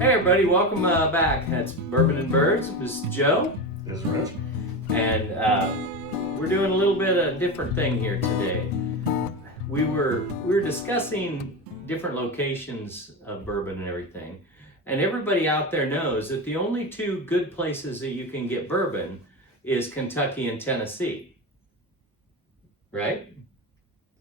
Hey everybody, welcome back. That's Bourbon and Birds. This is Joe. This is Rich. And we're doing a little bit of a different thing here today. We were discussing different locations of bourbon and everything. And everybody out there knows that the only two good places that you can get bourbon is Kentucky and Tennessee. Right?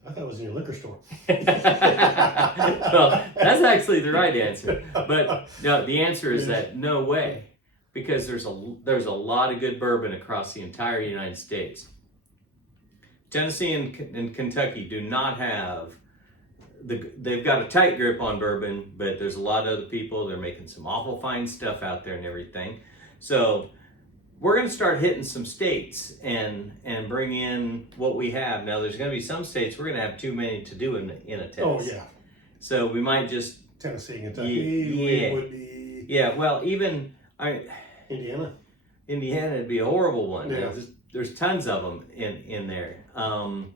I thought it was in your liquor store. Well, that's actually the right answer. But no, the answer is that no way, because there's a lot of good bourbon across the entire United States. Tennessee and Kentucky do not have they've got a tight grip on bourbon, but there's a lot of other people. They're making some awful fine stuff out there and everything. So we're going to start hitting some states and bring in what we have. Now, there's going to be some states we're going to have too many to do in a test. Oh, yeah. So we might just... Tennessee, Kentucky, yeah. would be... Yeah, well, even... Indiana? Indiana would be a horrible one. Yeah. There's tons of them in there. And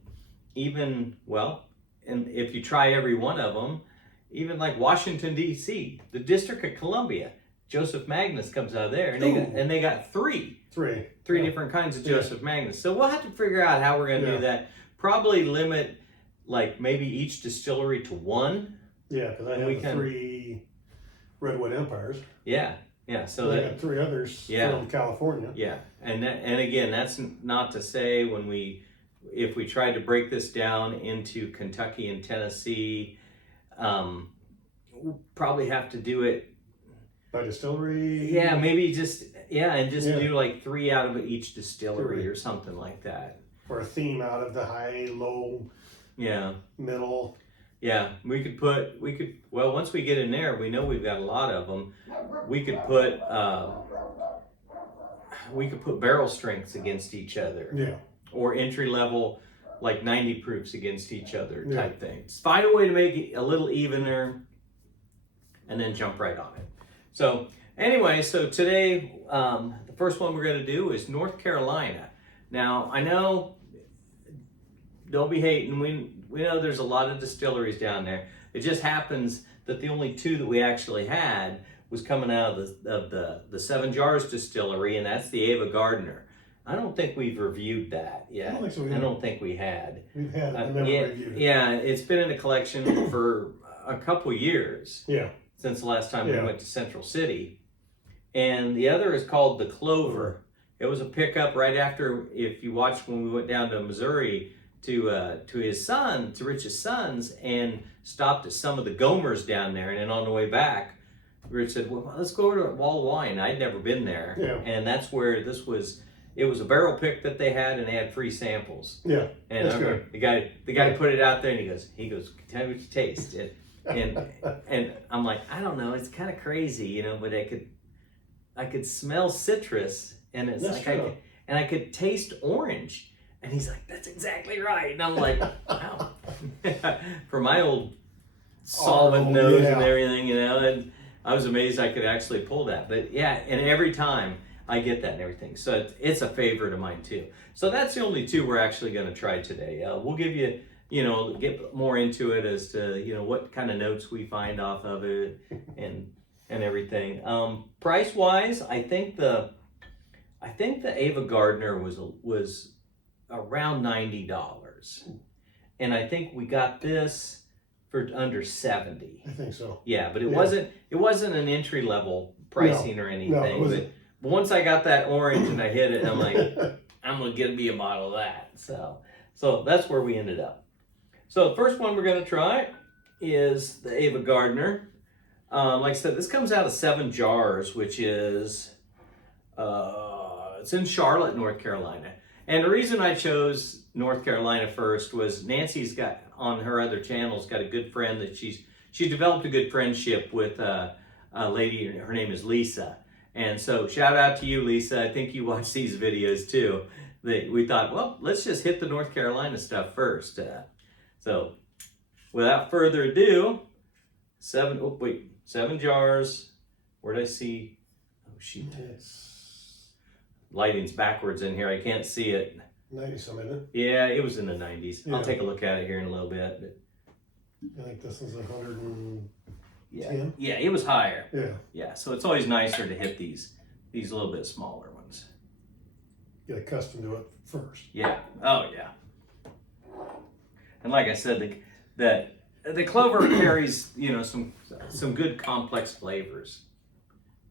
if you try every one of them, even like Washington, D.C., the District of Columbia, Joseph Magnus comes out of there, and they got three different kinds of Joseph Magnus. So we'll have to figure out how we're going to do that. Probably limit, like maybe each distillery to one. Yeah, because I have three Redwood Empires. Yeah. So I got three others from California. Yeah, and again, that's not to say if we tried to break this down into Kentucky and Tennessee, we'll probably have to do it by distillery. Yeah, maybe do like three out of each distillery or something like that. Or a theme out of the high, low, middle. Yeah, once we get in there, we know we've got a lot of them. We could put barrel strengths against each other. Yeah. Or entry level, like 90 proofs against each other type things. Find a way to make it a little evener and then jump right on it. So anyway, today, the first one we're going to do is North Carolina. Now, I know, don't be hating, we know there's a lot of distilleries down there. It just happens that the only two that we actually had was coming out of the Seven Jars Distillery, and that's the Ava Gardner. I don't think we've reviewed that yet. I don't think we had. We've had it, but never reviewed it. Yeah, it's been in the collection for a couple years. Yeah. Since the last time we went to Central City. And the other is called the Clover. It was a pickup right after, if you watched when we went down to Missouri to Rich's sons, and stopped at some of the Gomers down there. And then on the way back, Rich said, well, let's go over to Wall of Wine. I'd never been there. Yeah. And that's where it was a barrel pick that they had, and they had free samples. Yeah. And I remember the guy put it out there, and he goes, tell me what you taste. And I'm like, I don't know, it's kind of crazy, but I could smell citrus, and it's I could taste orange. And he's like, that's exactly right. And I'm like, wow. For my old solvent nose and everything, and I was amazed I could actually pull that. But and every time I get that and everything. So it's a favorite of mine too. So that's the only two we're actually going to try today. We'll give you, get more into it as to, what kind of notes we find off of it and everything. Price wise, I think the Ava Gardner was around $90. And I think we got this for under $70. I think so. Yeah, but it wasn't an entry level pricing or anything. But once I got that orange and I hit it, I'm like, I'm gonna get me a bottle of that. So that's where we ended up. So the first one we're gonna try is the Ava Gardner. Like I said, this comes out of Seven Jars, which is it's in Charlotte, North Carolina. And the reason I chose North Carolina first was Nancy's got on her other channels got a good friend that she developed a good friendship with a lady. Her name is Lisa. And so shout out to you, Lisa. I think you watch these videos too. We thought, well, let's just hit the North Carolina stuff first. So without further ado, Seven Jars. Where'd I see? Oh, shoot. Lighting's backwards in here. I can't see it. 90 some, isn't it? Yeah, it was in the 90s. I'll take a look at it here in a little bit. I think this is 100 and Yeah, 10? yeah, it was higher. Yeah. Yeah, so it's always nicer to hit these a little bit smaller ones. Get accustomed to it first. Yeah. Oh yeah. And like I said, the Clover carries, you know, some good complex flavors.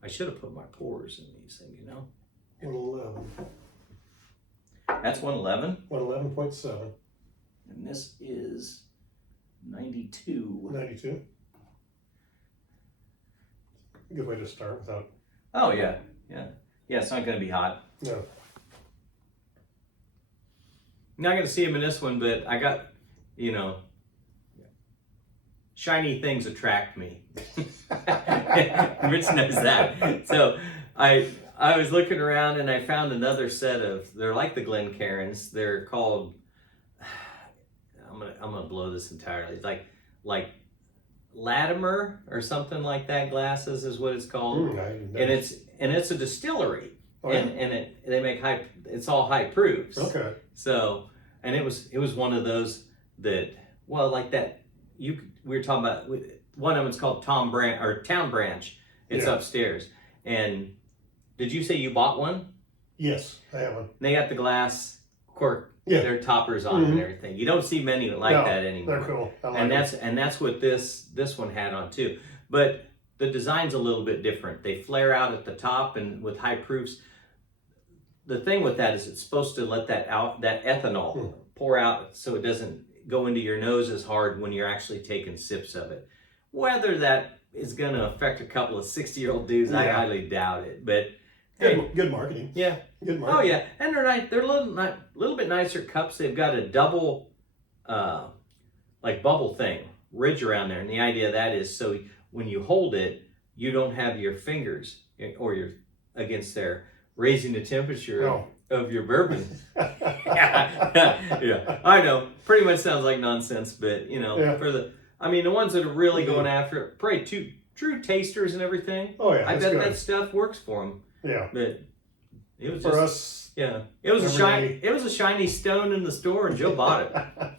I should have put my pours in these things, you know. 111. That's 111. 111.7. And this is 92. 92. Good way to start without. Oh yeah, yeah, yeah. It's not going to be hot. No. I'm not going to see him in this one, but I got, you know, shiny things attract me. Rich knows that. So I was looking around and I found another set of. They're like the Glencairns. They're called. I'm gonna blow this entirely. It's like Latimer or something like that. Glasses is what it's called, and it's a distillery, oh, yeah. and they make high. It's all high proofs. Okay. So, and it was one of those that, well, like that. We were talking about one of them. It's called Town Branch. It's upstairs. And did you say you bought one? Yes, I have one. They got the glass cork. Yeah. Their toppers on and everything. You don't see many like that anymore. They're cool. I like And that's what this one had on too. But the design's a little bit different. They flare out at the top and with high proofs. The thing with that is it's supposed to let that ethanol pour out so it doesn't go into your nose as hard when you're actually taking sips of it. Whether that is going to affect a couple of 60-year-old dudes, I highly doubt it. But good marketing. Yeah. Good marketing. Oh yeah, and they're nice. They're a little bit nicer cups. They've got a double, like bubble thing, ridge around there, and the idea of that is so when you hold it, you don't have your fingers or your against there raising the temperature of your bourbon. Yeah, I know. Pretty much sounds like nonsense, but you know, for the ones that are really going after it, probably true tasters and everything. Oh yeah, I bet that stuff works for them. Yeah, but it was for us. Yeah, it was a shiny stone in the store, and Joe bought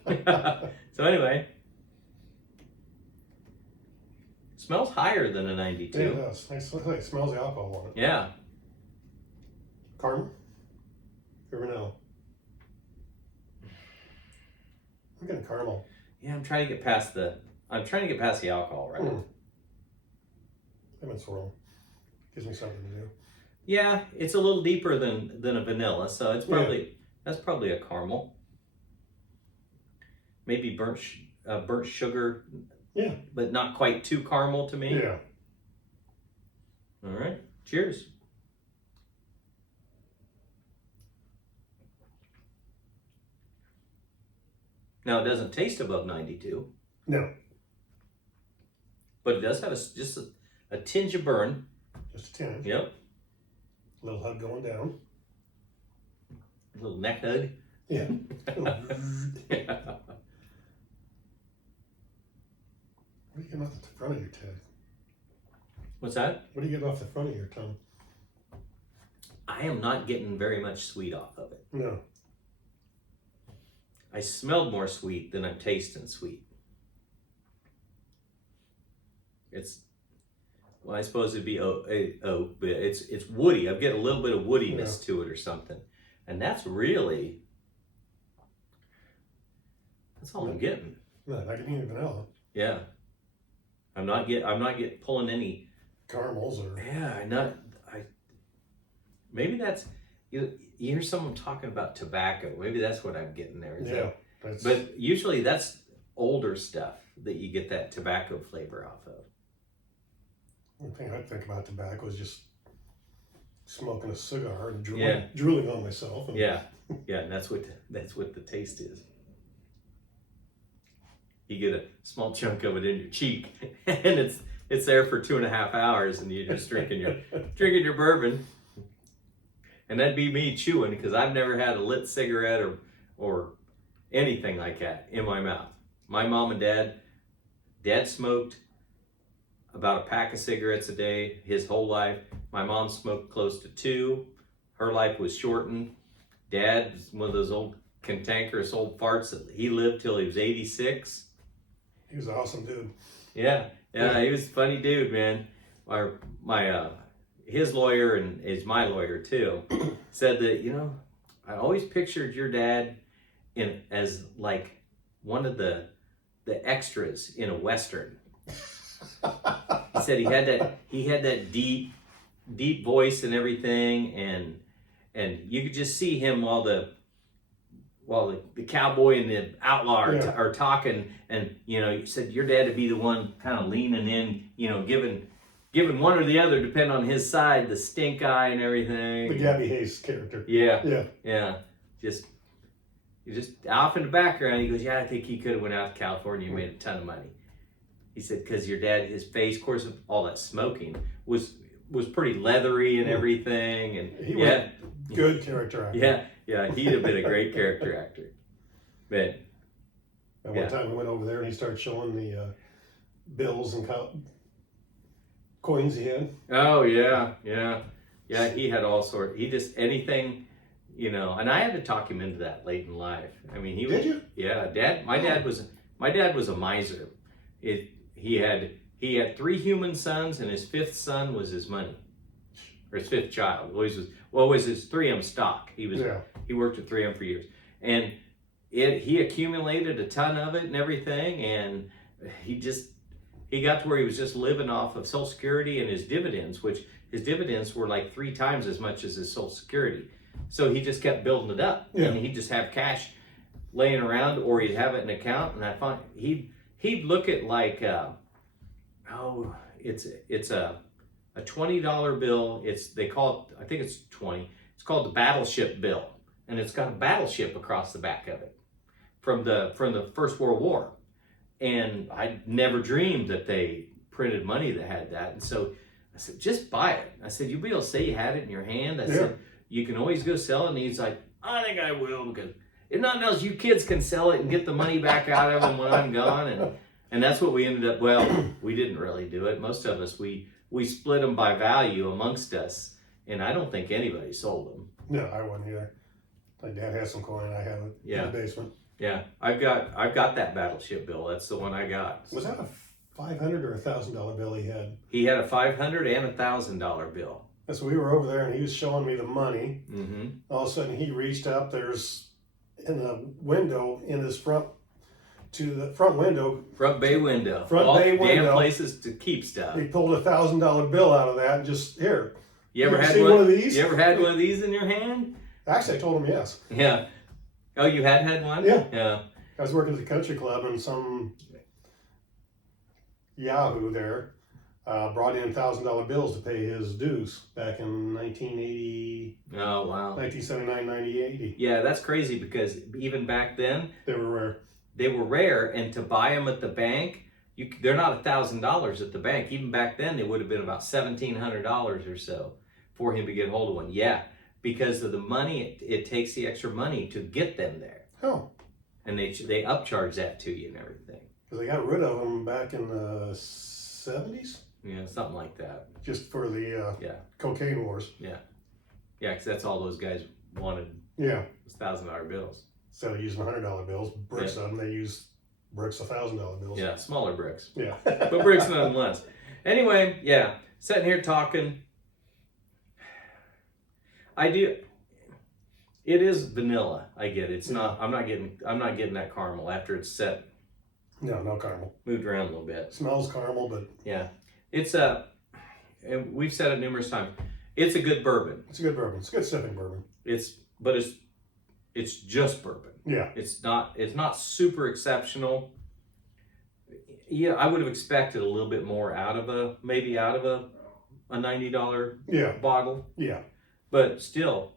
it. So anyway, smells higher than a 92. Yeah, it does. It smells the alcohol on it. Yeah. Caramel. Or vanilla. I'm getting caramel. Yeah, I'm trying to get past the alcohol right now. I've been swirling. Gives me something to do. Yeah, it's a little deeper than a vanilla, so it's that's probably a caramel. Maybe burnt sugar. Yeah. But not quite too caramel to me. Yeah. All right. Cheers. Now it doesn't taste above 92. No. But it does have just a tinge of burn. Just a tinge. Yep. A little hug going down. A little neck hug. Yeah. What are you getting off the front of your tongue? What's that? What are you getting off the front of your tongue? I am not getting very much sweet off of it. No. I smelled more sweet than I'm tasting sweet. I suppose it'd be but it's woody. I get a little bit of woodiness to it or something, and that's all I'm getting. No, not getting any vanilla. Yeah, I'm not pulling any caramels or. Yeah, maybe that's you hear someone talking about tobacco. Maybe that's what I'm getting there. But usually that's older stuff that you get that tobacco flavor off of. One thing I think about tobacco is just smoking a cigar and drooling on myself. And and that's what the taste is. You get a small chunk of it in your cheek, and it's there for 2.5 hours, and you're just drinking your bourbon. And that'd be me chewing, because I've never had a lit cigarette or anything like that in my mouth. My mom and dad smoked about a pack of cigarettes a day his whole life. My mom smoked close to 2. Her life was shortened. Dad was one of those old cantankerous old farts that he lived till he was 86. He was an awesome dude. Yeah. Yeah, he was a funny dude, man. My his lawyer and is my lawyer too, said that, I always pictured your dad as like one of the extras in a Western. He said he had that deep voice and everything, and you could just see him while the cowboy and the outlaw are talking, and you said your dad would be the one kind of leaning in, giving one or the other, depending on his side, the stink eye and everything. The Gabby Hayes character. Yeah. Just off in the background, he goes, yeah, I think he could have went out to California and made a ton of money. He said, because your dad, his face, of course, of all that smoking, was pretty leathery and everything. And he was a good character actor. Yeah, he'd have been a great character actor. Man. And one time we went over there and he started showing the bills and coins he had. Oh, yeah. He had all sorts. He just, anything, and I had to talk him into that late in life. I mean, Did you? Yeah, my dad was a miser. He had 3 human sons, and his 5th son was his money, or his 5th child. Was his 3M stock. He worked at 3M for years, and he accumulated a ton of it and everything, and he got to where he was just living off of Social Security and his dividends, which his dividends were like 3 times as much as his Social Security. So he just kept building it up, and he'd just have cash laying around, or he'd have it in an account, and I find he'd look at like, it's a $20 bill. They call it, I think it's 20. It's called the Battleship Bill, and it's got a battleship across the back of it from the First World War. And I never dreamed that they printed money that had that. And so I said, just buy it. I said, you'll be able to say you had it in your hand. I said, you can always go sell it. And he's like, I think I will, because if nothing else, you kids can sell it and get the money back out of them when I'm gone. And that's what we ended up, we didn't really do it. Most of us, we split them by value amongst us. And I don't think anybody sold them. No, I wouldn't either. My dad has some coin. I have it in the basement. Yeah, I've got that Battleship bill. That's the one I got. Was that a $500 or $1,000 bill he had? He had a $500 and a $1,000 bill. So we were over there, and he was showing me the money. Mm-hmm. All of a sudden, he reached up. There's in the window in his front window. Front bay window. Damn places to keep stuff. He pulled a $1,000 bill out of that and just here. You ever had one of these? You ever had one of these in your hand? Actually, I told him yes. Yeah. Oh, you had one? Yeah. I was working at the country club, and some Yahoo there brought in $1,000 bills to pay his dues back in 1980. Oh, wow. 1979, 1980. Yeah, that's crazy, because even back then they were rare. They were rare, and to buy them at the bank, they're not $1,000 at the bank. Even back then, they would have been about $1,700 or so for him to get hold of one. Yeah. Because of the money, it takes the extra money to get them there. Oh. And they upcharge that to you and everything. Because they got rid of them back in the 70s? Yeah, something like that. Just for the cocaine wars. Yeah. Yeah, because that's all those guys wanted. Yeah. Was $1,000 bills. Instead of using $100 bills, bricks of them, they use bricks of $1,000 bills. Yeah, smaller bricks. Yeah. But bricks nonetheless. Anyway, yeah, sitting here talking. It is vanilla. I get it. It's not. I'm not getting that caramel after it's set. No caramel. Moved around a little bit. It smells caramel, but yeah, it's and we've said it numerous times. It's a good bourbon. It's a good bourbon. It's a good sipping bourbon. It's just bourbon. Yeah. It's not super exceptional. Yeah, I would have expected a little bit more out of a $90 bottle. Yeah. But still,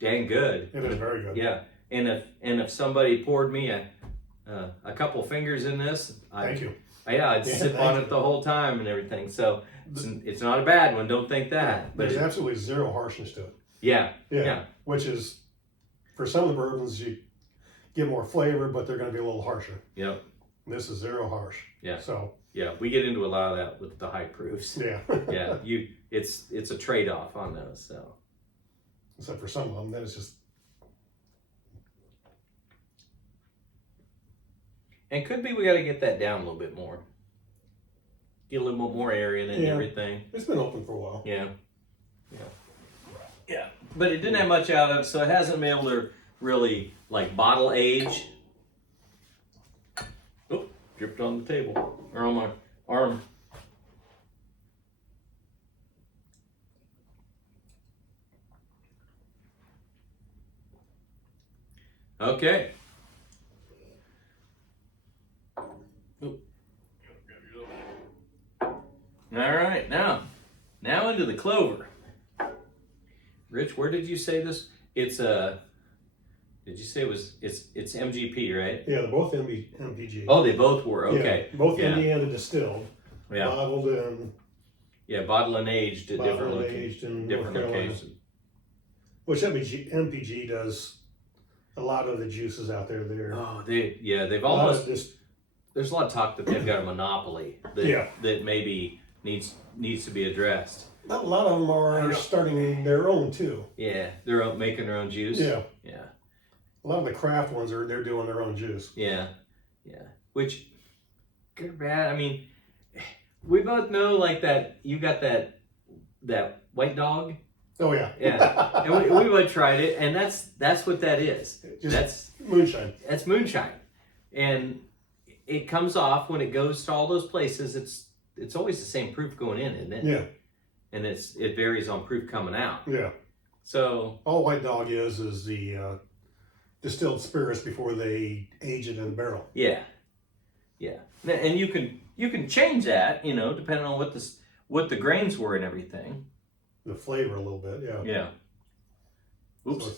dang good. It is very good. Yeah, and if somebody poured me a couple fingers in this, thank you. I'd sip on it the whole time and everything. So it's not a bad one. Don't think that. But there's absolutely zero harshness to it. Yeah. Which is, for some of the bourbons, you get more flavor, but they're going to be a little harsher. Yep. This is zero harsh. Yeah. So. Yeah, we get into a lot of that with the high proofs. Yeah. Yeah. It's a trade-off on those. So. Except for some of them, then it's just. And could be we got to get that down a little bit more. get a little bit more air in it and Yeah. everything. It's been open for a while. Yeah. But it didn't have much out of it, so it hasn't been able to really like bottle age. Oh, dripped on the table or on my arm. Okay. Oop. All right, now into the Clover. Rich, where did you say this? It's did you say it's MGP, right? Yeah, they're both MPG. Oh, they both were, okay. Yeah, both Yeah. Indiana distilled, Yeah. bottled and Bottled and aged at different bottled and aged in North different Carolina. locations. Which MPG does a lot of the juices out there. Oh, they've a lot almost of this, there's a lot of talk that they've got a monopoly that Yeah. that maybe needs to be addressed. a lot of them are starting their own too. Yeah, they're making their own juice. Yeah, Yeah. a lot of the craft ones they're doing their own juice. Yeah. Which, good or bad, I mean, we both know like that you got that white dog. Oh yeah, Yeah. And we both tried it, and that's what that is. Just That's moonshine. That's moonshine. And it comes off when it goes to all those places. It's always the same proof going in, isn't it? Yeah, And it varies on proof coming out. yeah. So All white dog is the distilled spirits before they age it in a barrel. yeah. And you can change that, depending on what the grains were and everything. The flavor a little bit, yeah. Yeah. Oops. So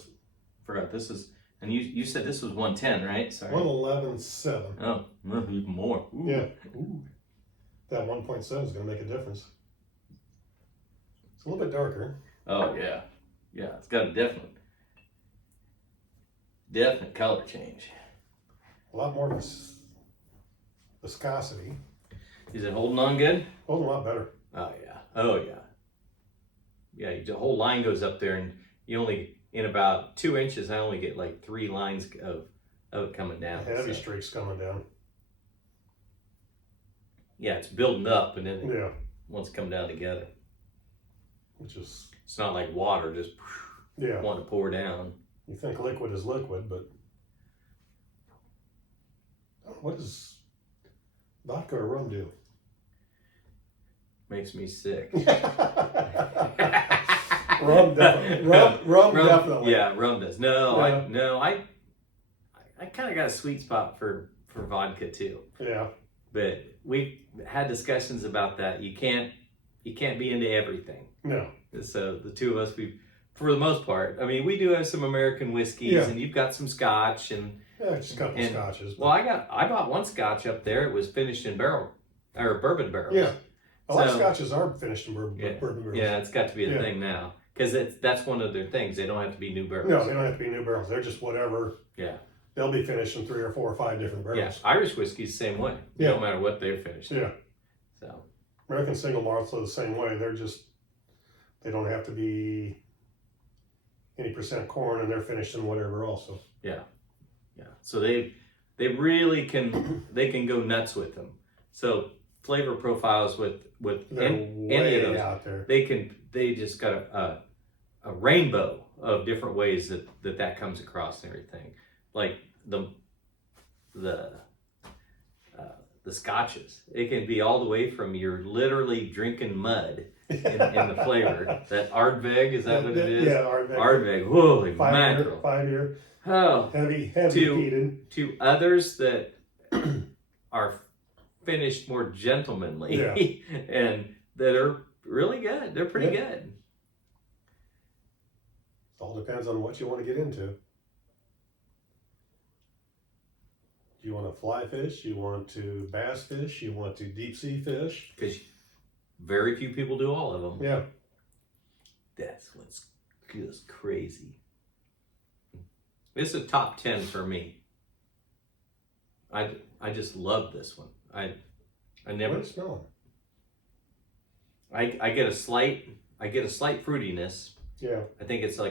Forgot this is, and you said this was 110, right? Sorry. 111.7. Oh, even more. Ooh. Yeah. Ooh. That 1.7 is going to make a difference. It's a little bit darker. Oh yeah. It's got a definite color change. A lot more viscosity. Is it holding on good? Holding a lot better. Oh yeah. Yeah, the whole line goes up there, and you only in about 2 inches. I only get like 3 lines of it coming down. Heavy So, streaks coming down. yeah, it's building up, and then Yeah. once it come down together, Which is, it's not like water just yeah. want to pour down. You think liquid is liquid, but what does vodka or rum do? Makes me sick. Rum definitely. Rum definitely. Yeah, rum does. No, Yeah. I kind of got a sweet spot for vodka too. Yeah. But we've had discussions about that. You can't be into everything. No. So the two of us, for the most part, I mean, we do have some American whiskeys, Yeah. and you've got some Scotch, and Yeah, just a couple And- scotches. well, I bought one Scotch up there. It was finished in bourbon barrels. Yeah. A lot of So- scotches are finished in bourbon Yeah. barrels. Yeah, it's got to be a Yeah. thing now because that's one of their things. They don't have to be new barrels. No, they don't have to be new barrels. They're just whatever. Yeah. They'll be finished in 3 or 4 or 5 different Yeah, barrels. Irish whiskey's the same way. Yeah. No matter what they're finished. Yeah. So American single malts are the same way. They don't have to be any percent corn, and they're finished in whatever also. yeah. So they really can go nuts with them. So flavor profiles with They're any way of those, out there. they just got a rainbow of different ways that comes across and everything. Like the scotches, it can be all the way from you're literally drinking mud in the flavor. That Ardbeg, is that what it is? Yeah, Ardbeg. Ardbeg, holy 5 mackerel. year, 5 year, Oh, heavy To- peated. to others that are finished more gentlemanly Yeah. and that are really good. They're pretty good. It all depends on what you want to get into. You want to fly fish, you want to bass fish, you want to deep sea fish. Because very few people do all of them. Yeah. That's what's just crazy. This is a top 10 for me. I just love this one. I never. What are you smelling? I get a slight fruitiness. Yeah. I think it's I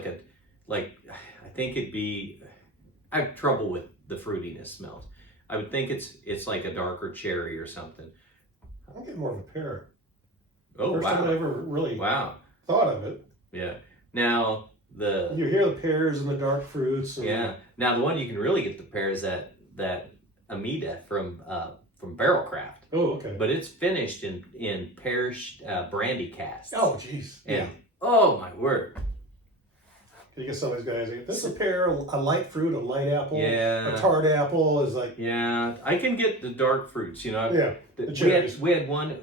think it'd be. I have trouble with the fruitiness smells. I would think it's like a darker cherry or something. I'm getting more of a pear. Oh, First time I wow. ever really Wow. thought of it. Yeah. Now, You hear the pears and the dark fruits. And yeah. Now, the one you can really get the pear is that Amida from Barrel Craft. Oh, okay. But it's finished in pear brandy casks. Oh, jeez. And, oh, my word. Can you get some of these guys? This is a pear, a light fruit, a light apple. Yeah. A tart apple is like. Yeah. I can get the dark fruits, you know. Yeah. We had one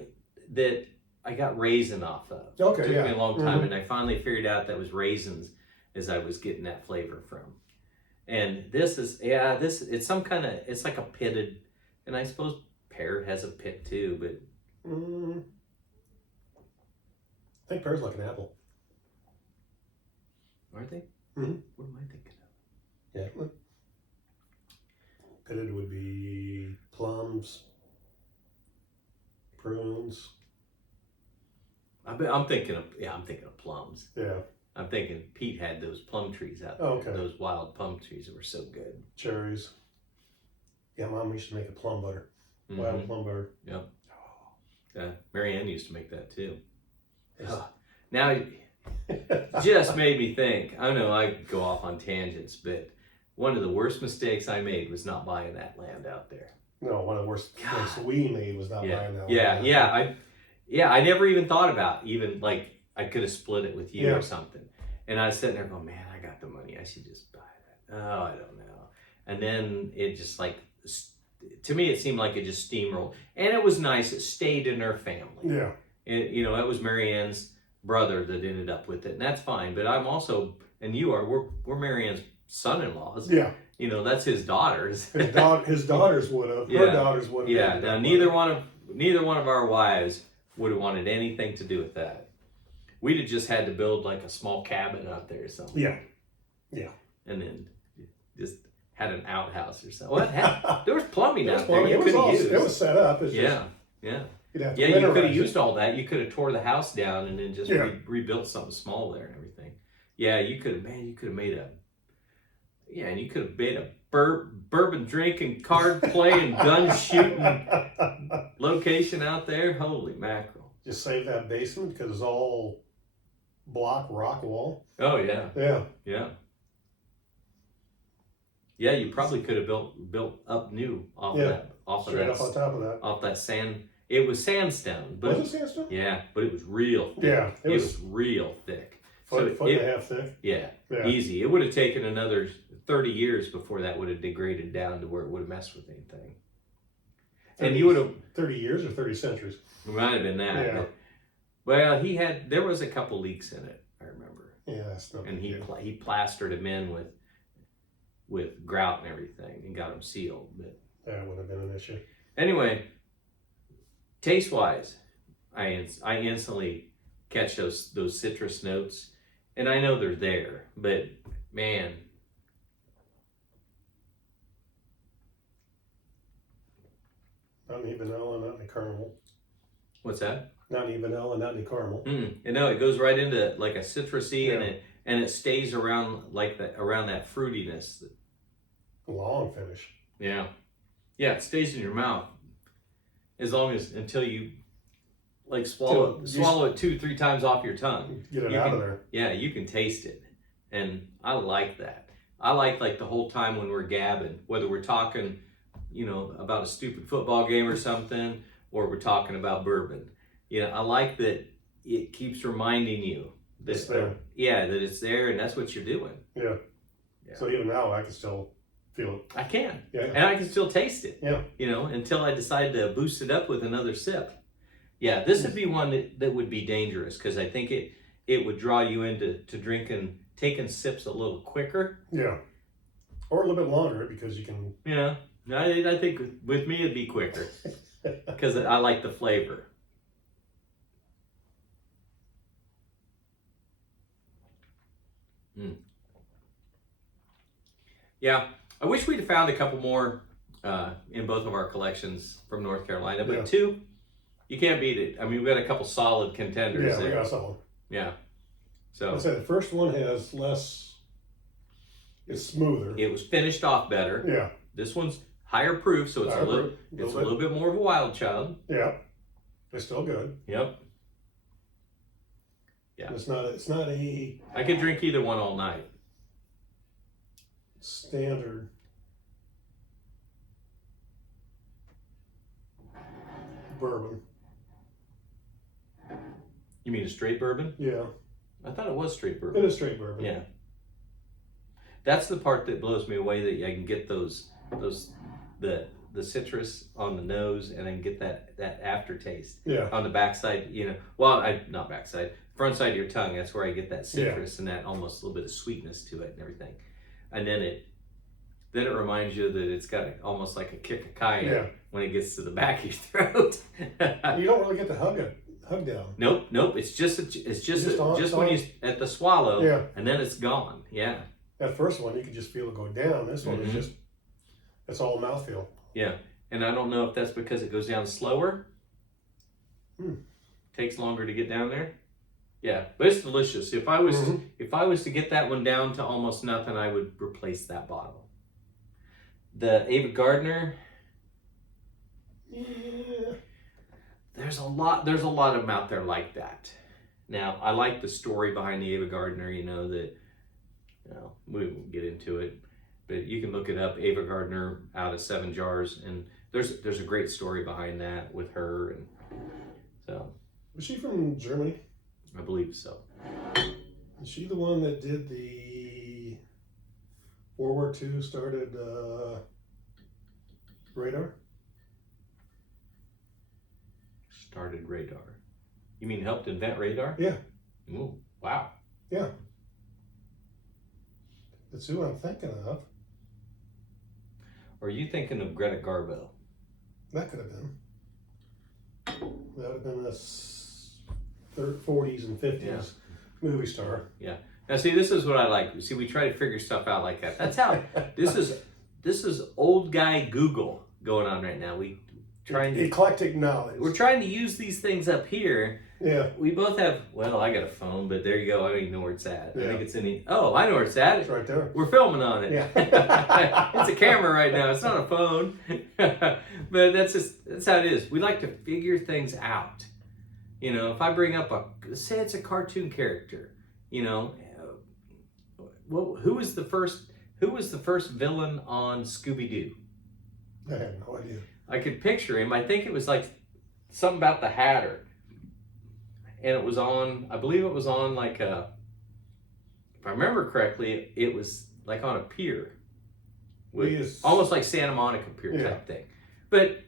that I got raisin off of. Okay, It took me a long time, Mhm. and I finally figured out that was raisins as I was getting that flavor from. And this is, it's some kind of, it's like a pitted, and I suppose pear has a pit too, but. I think pear's like an apple. Are they? Mhm. What am I thinking of? Yeah. Pitted would be plums, prunes. I'm thinking of plums. Yeah. I'm thinking Pete had those plum trees out there. Oh, okay. Those wild plum trees that were so good. Cherries. Yeah, Mom used to make a plum butter. Wild plum butter. Yep. Mary Ann used to make that too. Yes. Now, just made me think. I know I go off on tangents, but one of the worst mistakes I made was not buying that land out there. No, one of the worst things we made was not buying that. I never even thought about even like I could have split it with you Yeah. or something. And I was sitting there going, man, I got the money. I should just buy that. Oh, I don't know. And then it just like, to me, it seemed like it just steamrolled. And it was nice. It stayed in her family. Yeah. It, you know, it was Mary Ann's brother that ended up with it. And that's fine. But I'm also, and you are, we're Mary Ann's son-in-laws. Yeah. You know, that's his daughters. His daughters would have. Her daughters would have. Yeah. Now, neither one of our wives would have wanted anything to do with that. We'd have just had to build like a small cabin out there or something. Yeah. Yeah. And then just had an outhouse or something. Well, there was plumbing out there. Plumbing. You could have used. It was set up. It's Yeah. You'd have to Yeah, you could have winterize used all that. You could have tore the house down and then just rebuilt something small there and everything. Yeah, you could have. Man, you could have made a. Yeah, and you could have made a bourbon drinking, card playing, gun shooting location out there. Holy mackerel! Just save that basement because it's all block rock wall. Oh yeah. Yeah. Yeah. Yeah, you probably could have built up new off that Straight up on top of that. Off that sand. It was sandstone, but was it sandstone? Yeah, but it was real thick. Yeah, it was real thick. Foot and a half thick. Yeah, easy. It would have taken another 30 years before that would have degraded down to where it would have messed with anything. 30, and you would have 30 years or 30 centuries. It might have been that. Yeah. But, well, there was a couple leaks in it, I remember. Yeah, that's not. And he plastered them in with grout and everything and got them sealed. But that would have been an issue. Anyway, taste wise, I instantly catch those citrus notes, and I know they're there, but man, Not any vanilla, not any caramel. what's that? Not any vanilla, not any caramel. And no, it goes right into like a citrusy, and it stays around around that fruitiness. Long finish. Yeah, it stays in your mouth until you like swallow it 2-3 times off your tongue. Get it out of there. Yeah, you can taste it, and I like that. I like the whole time when we're gabbing, whether we're talking, about a stupid football game or something, or we're talking about bourbon. I like that it keeps reminding you that It's there. that it's there, and that's what you're doing. Yeah. So even now, I can still feel it. I can. Yeah. And I can still taste it. Yeah. Until I decide to boost it up with another sip. Yeah, this would be one that would be dangerous because I think it would draw you into taking sips a little quicker. Yeah. Or a little bit longer because you can. Yeah. I think with me it'd be quicker because I like the flavor. Yeah, I wish we'd have found a couple more in both of our collections from North Carolina, but 2, you can't beat it. I mean, we've got a couple solid contenders there. Yeah, we got solid. Yeah. So I'd say the first one has less. It's smoother. It was finished off better. Yeah. This one's higher proof, so it's a little bit more of a wild child. Yeah. They're still good. Yep. Yeah. It's not a I could drink either one all night. standard bourbon. You mean a straight bourbon? Yeah, I thought it was straight bourbon. it is straight bourbon. Yeah. That's the part that blows me away, that I can get the citrus on the nose, and I can get that aftertaste Yeah. on the backside, well, not backside, front side of your tongue. That's where I get that citrus and that almost a little bit of sweetness to it and everything. And then it reminds you that it's got almost like a kick of cayenne when it gets to the back of your throat. You don't really get the hug down. Nope. It's just when you at the swallow, and then it's gone. Yeah. That first one, you can just feel it go down. This one is just, it's all mouthfeel. Yeah, and I don't know if that's because it goes down slower. Takes longer to get down there. Yeah, but it's delicious. If I was to get that one down to almost nothing, I would replace that bottle. The Ava Gardner. Yeah. There's a lot of them out there like that. Now, I like the story behind the Ava Gardner. That we won't get into it, but you can look it up. Ava Gardner out of 7 jars, and there's a great story behind that with her, and so. Was she from Germany? I believe so. Is she the one that did the World War II started radar? Started radar. You mean helped invent radar? Yeah. Ooh, wow. Yeah. That's who I'm thinking of. Or are you thinking of Greta Garbo? That could have been. That would have been the 40s and 50s movie star. Yeah. Now see, this is what I like. See, we try to figure stuff out like that. That's how this is old guy Google going on right now. Eclectic knowledge. We're trying to use these things up here. Yeah. We both have, well, I got a phone, but there you go. I don't even know where it's at. Yeah. I think it's in the, I know where it's at. It's right there. We're filming on it. Yeah. It's a camera right now. It's not a phone. But that's how it is. We like to figure things out. If I bring up say it's a cartoon character, who was the first villain on Scooby-Doo? I have no idea. I could picture him. I think it was like something about the Hatter. And it was on, I believe it was on like if I remember correctly, it was like on a pier. Almost like Santa Monica Pier type thing. But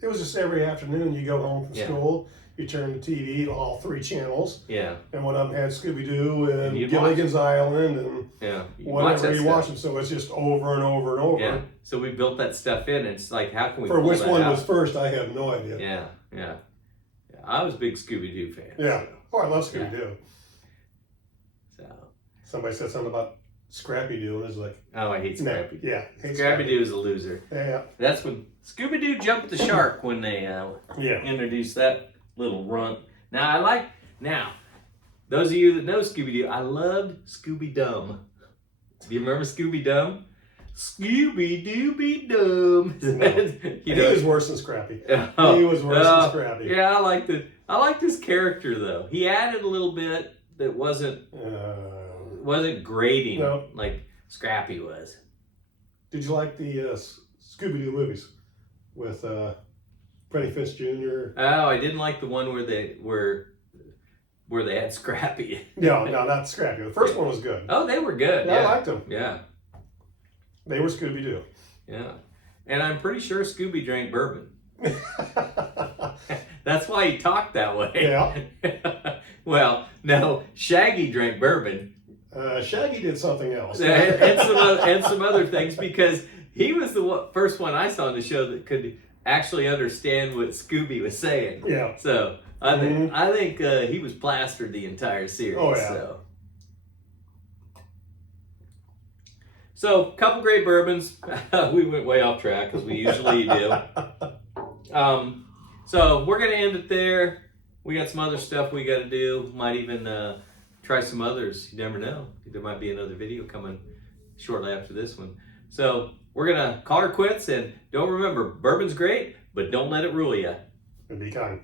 it was just every afternoon you go home from school, you turn the TV to all 3 channels. Yeah. And one of them had Scooby-Doo and Gilligan's Island and whatever you watch them. So it's just over and over and over. Yeah. So we built that stuff in, and it's like, how can we For pull which that one out? was first, I have no idea. Yeah. I was a big Scooby-Doo fan. Yeah. Oh, I love Scooby-Doo. So. Somebody said something about Scrappy-Doo, and it's like... Oh, I hate Scrappy-Doo. Yeah. Scrappy-Doo is a loser. Yeah. That's when Scooby-Doo jumped the shark when they introduced that little runt. Now, those of you that know Scooby-Doo, I loved Scooby-Dum. Do you remember Scooby-Dum? Scooby-Dooby-Dum. He was worse than Scrappy. He was worse than Scrappy. Yeah, I like this character though. He added a little bit that wasn't grating like Scrappy was. Did you like the Scooby-Doo movies with Freddie Fitz Jr.? Oh, I didn't like the one where they had Scrappy. No, not Scrappy. The first one was good. Oh, they were good. Yeah, I liked them. Yeah. They were Scooby-Doo. Yeah. And I'm pretty sure Scooby drank bourbon. That's why he talked that way. Yeah. Well, no, Shaggy drank bourbon. Shaggy did something else. and some other things, because he was the first one I saw on the show that could actually understand what Scooby was saying. Yeah. So I think he was plastered the entire series. Oh, yeah. So a couple great bourbons. We went way off track as we usually do. So we're gonna end it there. We got some other stuff we got to do. Might even try some others. You never know. There might be another video coming shortly after this one. So we're gonna call her quits, and don't remember, bourbon's great, but don't let it rule you. And be kind.